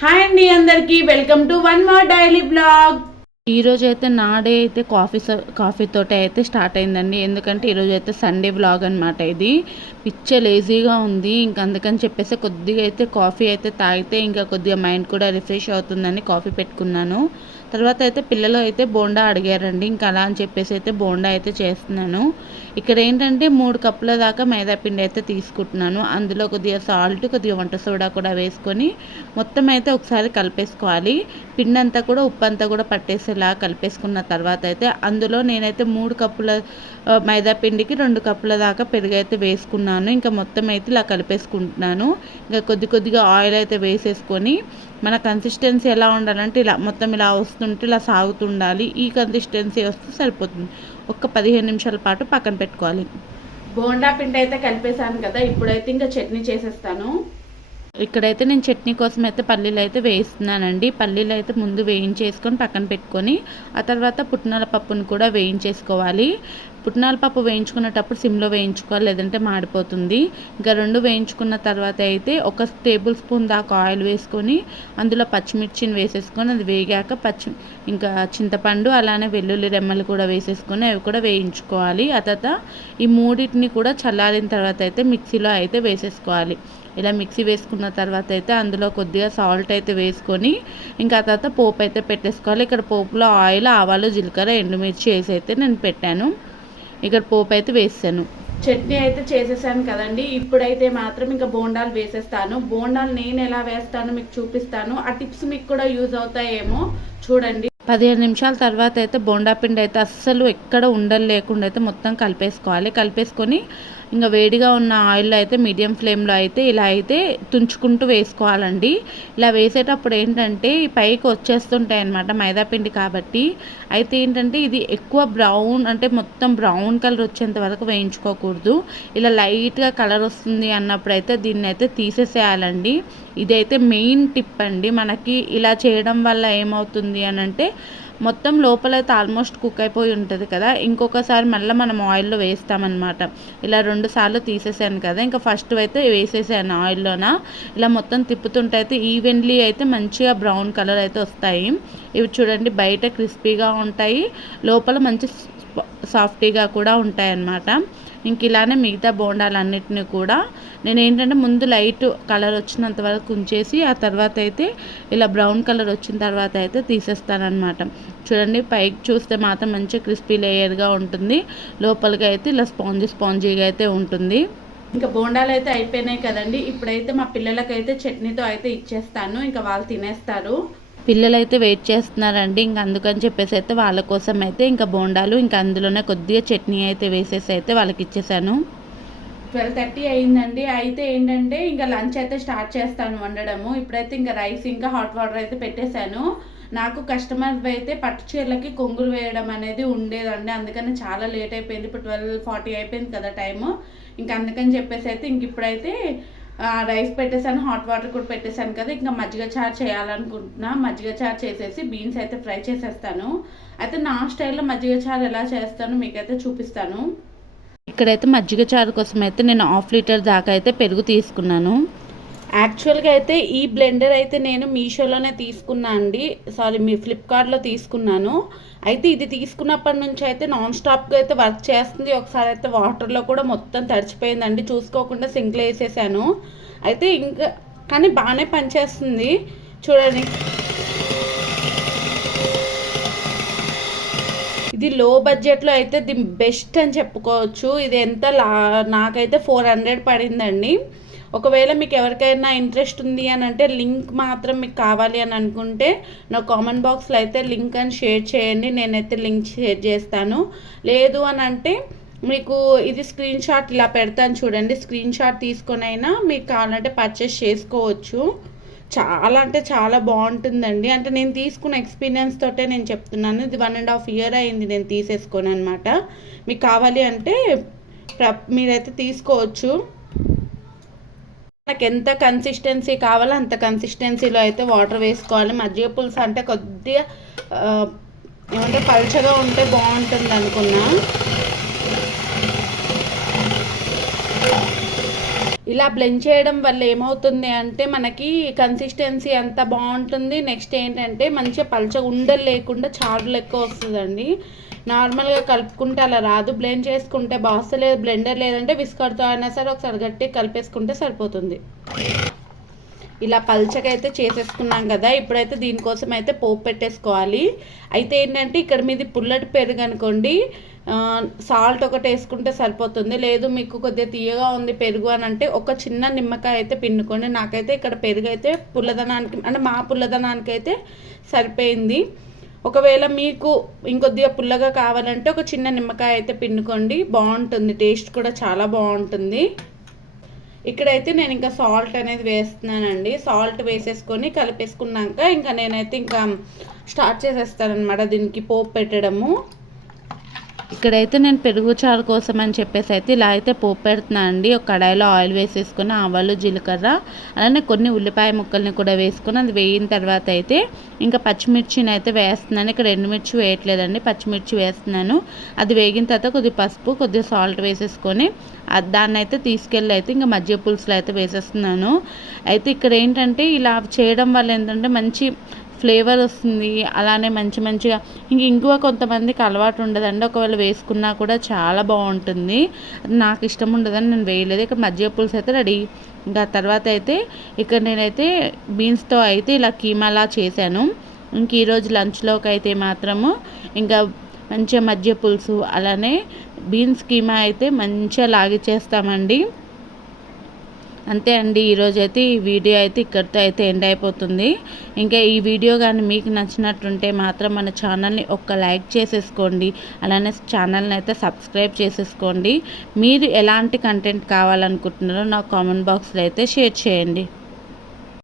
Hi అండి అందరికీ welcome to one more daily blog. ఈరోజు అయితే నా డే అయితే కాఫీతోటి అయితే స్టార్ట్ అయిందండి. ఎందుకంటే ఈరోజు అయితే సండే బ్లాగ్ అనమాట. ఇది పిచ్చ లేజీగా ఉంది. ఇంక అందుకని చెప్పేసి కొద్దిగా అయితే కాఫీ అయితే తాగితే ఇంకా కొద్దిగా మైండ్ కూడా రిఫ్రెష్ అవుతుందని కాఫీ పెట్టుకున్నాను. తర్వాత అయితే పిల్లలు అయితే బోండా అడిగారండి. ఇంకా అలా అని చెప్పేసి అయితే బోండా అయితే చేస్తున్నాను. ఇక్కడ ఏంటంటే 3 కప్పుల దాకా మైదా పిండి అయితే తీసుకుంటున్నాను. అందులో కొద్దిగా సాల్ట్, కొద్దిగా వంట సోడా కూడా వేసుకొని మొత్తం అయితే ఒకసారి కలిపేసుకోవాలి. పిండి అంతా కూడా ఉప్పు అంతా కూడా పట్టేసేలా కలిపేసుకున్న తర్వాత అయితే అందులో నేనైతే 3 కప్పుల మైదా పిండికి 2 కప్పుల దాకా పెరుగు అయితే వేసుకున్నాను. ఇంకా మొత్తం అయితే ఇలా కలిపేసుకుంటున్నాను. ఇంకా కొద్దిగా ఆయిల్ అయితే వేసేసుకొని మన కన్సిస్టెన్సీ ఎలా ఉండాలంటే ఇలా మొత్తం ఇలా వస్తుంటే ఇలా సాగుతుండాలి. ఈ కన్సిస్టెన్సీ వస్తే సరిపోతుంది. ఒక 15 నిమిషాల పాటు పక్కన పెట్టుకోవాలి. బోండా పిండి అయితే కలిపేసాను కదా, ఇప్పుడైతే ఇంకా చట్నీ చేసేస్తాను. ఇక్కడైతే నేను చట్నీ కోసం అయితే పల్లీలు అయితే వేస్తున్నానండి. పల్లీలు అయితే ముందు వేయించేసుకొని పక్కన పెట్టుకొని ఆ తర్వాత పుట్నాల పప్పును కూడా వేయించేసుకోవాలి. పుట్నాల పప్పు వేయించుకునేటప్పుడు సిమ్లో వేయించుకోవాలి, లేదంటే మాడిపోతుంది. ఇంకా 2 వేయించుకున్న తర్వాత అయితే 1 టేబుల్ స్పూన్ దాకా ఆయిల్ వేసుకొని అందులో పచ్చిమిర్చిని వేసేసుకొని అది వేగాక ఇంకా చింతపండు అలానే వెల్లుల్లి రెమ్మలు కూడా వేసేసుకొని అవి కూడా వేయించుకోవాలి. ఆ తర్వాత ఈ మూడింటిని కూడా చల్లారిన తర్వాత అయితే మిక్సీలో అయితే వేసేసుకోవాలి. ఇలా మిక్సీ వేసుకున్న తర్వాత అయితే అందులో కొద్దిగా సాల్ట్ అయితే వేసుకొని ఇంకా ఆ తర్వాత పోపు అయితే పెట్టేసుకోవాలి. ఇక్కడ పోపులో ఆయిల్, ఆవాలు, జీలకర్ర, ఎండుమిర్చి వేసి అయితే నేను పెట్టాను. ఇక్కడ పోపు అయితే వేసాను. చట్నీ అయితే చేసేసాను కదండి. ఇప్పుడైతే మాత్రం ఇంకా బోండాలు వేసేస్తాను. బోండాలు నేను ఎలా వేస్తానో మీకు చూపిస్తాను. ఆ టిప్స్ మీకు కూడా యూజ్ అవుతాయేమో చూడండి. 15 నిమిషాల తర్వాత అయితే బోండా పిండి అయితే అస్సలు ఎక్కడ ఉండలు లేకుండా అయితే మొత్తం కలిపేసుకోవాలి. కలిపేసుకొని ఇంకా వేడిగా ఉన్న ఆయిల్లో అయితే మీడియం ఫ్లేమ్లో అయితే ఇలా అయితే తుంచుకుంటూ వేసుకోవాలండి. ఇలా వేసేటప్పుడు ఏంటంటే పైకి వచ్చేస్తుంటాయి అన్నమాట మైదాపిండి కాబట్టి. అయితే ఏంటంటే ఇది ఎక్కువ బ్రౌన్ అంటే మొత్తం బ్రౌన్ కలర్ వచ్చేంత వరకు వేయించుకోకూడదు. ఇలా లైట్గా కలర్ వస్తుంది అన్నప్పుడు అయితే దీన్ని అయితే తీసేసేయాలండి. ఇదైతే మెయిన్ టిప్ అండి. మనకి ఇలా చేయడం వల్ల ఏమవుతుంది అని అంటే మొత్తం లోపలైతే ఆల్మోస్ట్ కుక్ అయిపోయి ఉంటుంది కదా, ఇంకొకసారి మళ్ళీ మనం ఆయిల్లో వేస్తామన్నమాట. ఇలా 2 సార్లు తీసేసాను కదా, ఇంకా ఫస్ట్ అయితే వేసేసాను ఆయిల్లోన. ఇలా మొత్తం తిప్పుతుంటే అయితే ఈవెన్లీ అయితే మంచిగా బ్రౌన్ కలర్ అయితే వస్తాయి. ఇవి చూడండి బయట క్రిస్పీగా ఉంటాయి, లోపల మంచి సాఫ్టీగా కూడా ఉంటాయి అన్నమాట. ఇంక ఇలానే మిగతా బోండాలన్నిటిని కూడా నేను ఏంటంటే ముందు లైట్ కలర్ వచ్చినంత వరకు ఉంచేసి ఆ తర్వాత అయితే ఇలా బ్రౌన్ కలర్ వచ్చిన తర్వాత అయితే తీసేస్తానన్నమాట. చూడండి పైకి చూస్తే మాత్రం మంచి క్రిస్పీ లేయర్గా ఉంటుంది, లోపలికి అయితే ఇలా స్పాంజీగా అయితే ఉంటుంది. ఇంకా బోండాలు అయితే అయిపోయినాయి కదండి. ఇప్పుడైతే మా పిల్లలకైతే చట్నీతో అయితే ఇచ్చేస్తాను, ఇంకా వాళ్ళు తినేస్తారు. పిల్లలు అయితే వెయిట్ చేస్తున్నారండి. ఇంక అందుకని చెప్పేసి అయితే వాళ్ళ కోసం అయితే ఇంకా బోండాలు ఇంకా అందులోనే కొద్దిగా చట్నీ అయితే వేసేసి అయితే వాళ్ళకి ఇచ్చేసాను. 12:30 అయిందండి. అయితే ఏంటంటే ఇంకా లంచ్ అయితే స్టార్ట్ చేస్తాను వండడము. ఇప్పుడైతే ఇంకా రైస్ ఇంకా హాట్ వాటర్ అయితే పెట్టేశాను. నాకు కస్టమర్ అయితే పట్టు చీరలకి కొంగులు వేయడం అనేది ఉండేదండి, అందుకని చాలా లేట్ అయిపోయింది. ఇప్పుడు 12:40 అయిపోయింది కదా టైము. ఇంకా అందుకని చెప్పేసి అయితే ఇంక ఇప్పుడైతే రైస్ పెట్టేశాను, హాట్ వాటర్ కూడా పెట్టేశాను కదా. ఇంకా మజ్జిగ చారు చేయాలనుకుంటున్నా. మజ్జిగ చారు చేసేసి బీన్స్ అయితే ఫ్రై చేసేస్తాను. అయితే నా స్టైల్లో మజ్జిగ చారు ఎలా చేస్తానో మీకైతే చూపిస్తాను. ఇక్కడైతే మజ్జిగ చారు కోసం అయితే నేను 1/2 లీటర్ దాకా అయితే పెరుగు తీసుకున్నాను. యాక్చువల్గా అయితే ఈ బ్లెండర్ అయితే నేను మీషోలోనే తీసుకున్నా అండి, మీ ఫ్లిప్కార్ట్లో తీసుకున్నాను. అయితే ఇది తీసుకున్నప్పటి నుంచి అయితే నాన్ స్టాప్గా అయితే వర్క్ చేస్తుంది. ఒకసారి అయితే వాటర్లో కూడా మొత్తం తడిచిపోయిందండి, చూసుకోకుండా సింక్లో వేసేసాను. అయితే ఇంకా కానీ బాగానే పనిచేస్తుంది చూడండి. ఇది లో బడ్జెట్లో అయితే ది బెస్ట్ అని చెప్పుకోవచ్చు. ఇది ఎంత నాకైతే 400 పడిందండి. ఒకవేళ మీకు ఎవరికైనా ఇంట్రెస్ట్ ఉంది అని అంటే లింక్ మాత్రం మీకు కావాలి అని అనుకుంటే నా కామెంట్ బాక్స్లో అయితే లింక్ అని షేర్ చేయండి, నేనైతే లింక్ షేర్ చేస్తాను. లేదు అని అంటే మీకు ఇది స్క్రీన్ షాట్ ఇలా పెడతాను చూడండి, స్క్రీన్ షాట్ తీసుకొని అయినా మీకు కావాలంటే పర్చేస్ చేసుకోవచ్చు. చాలా అంటే చాలా బాగుంటుందండి. అంటే నేను తీసుకున్న ఎక్స్పీరియన్స్ తోటే నేను చెప్తున్నాను. ఇది 1.5 year అయింది నేను తీసేసుకోను అనమాట. మీకు కావాలి అంటే మీరైతే తీసుకోవచ్చు. నాకు ఎంత కన్సిస్టెన్సీ కావాలో అంత కన్సిస్టెన్సీలో అయితే వాటర్ వేసుకోవాలి. మజ్జిగ పులుసు అంటే కొద్దిగా ఏమంటే పల్చగా ఉంటే బాగుంటుంది అనుకున్నా. ఇలా బ్లెండ్ చేయడం వల్ల ఏమవుతుంది అంటే మనకి కన్సిస్టెన్సీ అంతా బాగుంటుంది. నెక్స్ట్ ఏంటంటే మంచిగా పల్చగా ఉండలు లేకుండా చారు లెక్క వస్తుందండి. నార్మల్గా కలుపుకుంటే అలా రాదు. బ్లెండ్ చేసుకుంటే బాస్తలేదు. బ్లెండర్ లేదంటే విస్కర్తో అయినా సరే ఒకసారి గట్టిగా కలిపేసుకుంటే సరిపోతుంది. ఇలా పల్చగా అయితే చేసేసుకున్నాం కదా. ఇప్పుడైతే దీనికోసం అయితే పోపు పెట్టేసుకోవాలి. అయితే ఏంటంటే ఇక్కడ మీది పుల్లటి పెరుగు అనుకోండి, సాల్ట్ ఒకటి వేసుకుంటే సరిపోతుంది. లేదు మీకు కొద్దిగా తీయగా ఉంది పెరుగు అని అంటే ఒక చిన్న నిమ్మకాయ అయితే పిండుకోండి. నాకైతే ఇక్కడ పెరుగు అయితే పుల్లదనానికి అంటే మా పుల్లదనానికి అయితే సరిపోయింది. ఒకవేళ మీకు ఇంకొద్దిగా పుల్లగా కావాలంటే ఒక చిన్న నిమ్మకాయ అయితే పిండుకోండి, బాగుంటుంది. టేస్ట్ కూడా చాలా బాగుంటుంది. ఇక్కడైతే నేను ఇంకా సాల్ట్ అనేది వేస్తున్నానండి. సాల్ట్ వేసేసుకొని కలిపేసుకున్నాక ఇంకా నేనైతే ఇంకా స్టార్ట్ చేసేస్తానమాట దీనికి పోపు పెట్టడము. ఇక్కడైతే నేను పెరుగు చారు కోసం అని చెప్పేసి అయితే ఇలా అయితే పోపు పెడుతున్నాను అండి. ఒక కడాయిలో ఆయిల్ వేసేసుకొని ఆవాలు, జీలకర్ర, అలానే కొన్ని ఉల్లిపాయ ముక్కల్ని కూడా వేసుకొని అది వేయిన తర్వాత అయితే ఇంకా పచ్చిమిర్చిని అయితే వేస్తున్నాను. ఇక్కడ ఎండుమిర్చి వేయట్లేదండి, పచ్చిమిర్చి వేస్తున్నాను. అది వేగిన తర్వాత కొద్దిగా పసుపు, కొద్దిగా సాల్ట్ వేసేసుకొని దాన్ని అయితే తీసుకెళ్ళి అయితే ఇంకా మజ్జిగ పులుసులో అయితే వేసేస్తున్నాను. అయితే ఇక్కడ ఏంటంటే ఇలా చేయడం వల్ల ఏంటంటే మంచి ఫ్లేవర్ వస్తుంది. అలానే మంచిగా ఇంగువ కొంతమందికి అలవాటు ఉండదండి, ఒకవేళ వేసుకున్నా కూడా చాలా బాగుంటుంది. నాకు ఇష్టం ఉండదని నేను వేయలేదు. ఇక్కడ మజ్జిగ పులుసు అయితే రెడీ. ఇంకా తర్వాత అయితే ఇక్కడ నేనైతే బీన్స్తో అయితే ఇలా కీమాలా చేశాను. ఇంక ఈరోజు లంచ్లోకి అయితే మాత్రము ఇంకా మంచిగా మజ్జిగ పులుసు అలానే బీన్స్ కీమా అయితే మంచిగా లాగిచ్చేస్తామండి. అంతే అండి, ఈరోజు అయితే ఈ వీడియో అయితే ఇక్కడితో అయితే ఎండ్ అయిపోతుంది. ఇంకా ఈ వీడియో కానీ మీకు నచ్చినట్టుంటే మాత్రం మన ఛానల్ని ఒక్క లైక్ చేసేసుకోండి. అలానే ఛానల్ని అయితే సబ్స్క్రైబ్ చేసేసుకోండి. మీరు ఎలాంటి కంటెంట్ కావాలనుకుంటున్నారో నాకు కామెంట్ బాక్స్లో అయితే షేర్ చేయండి.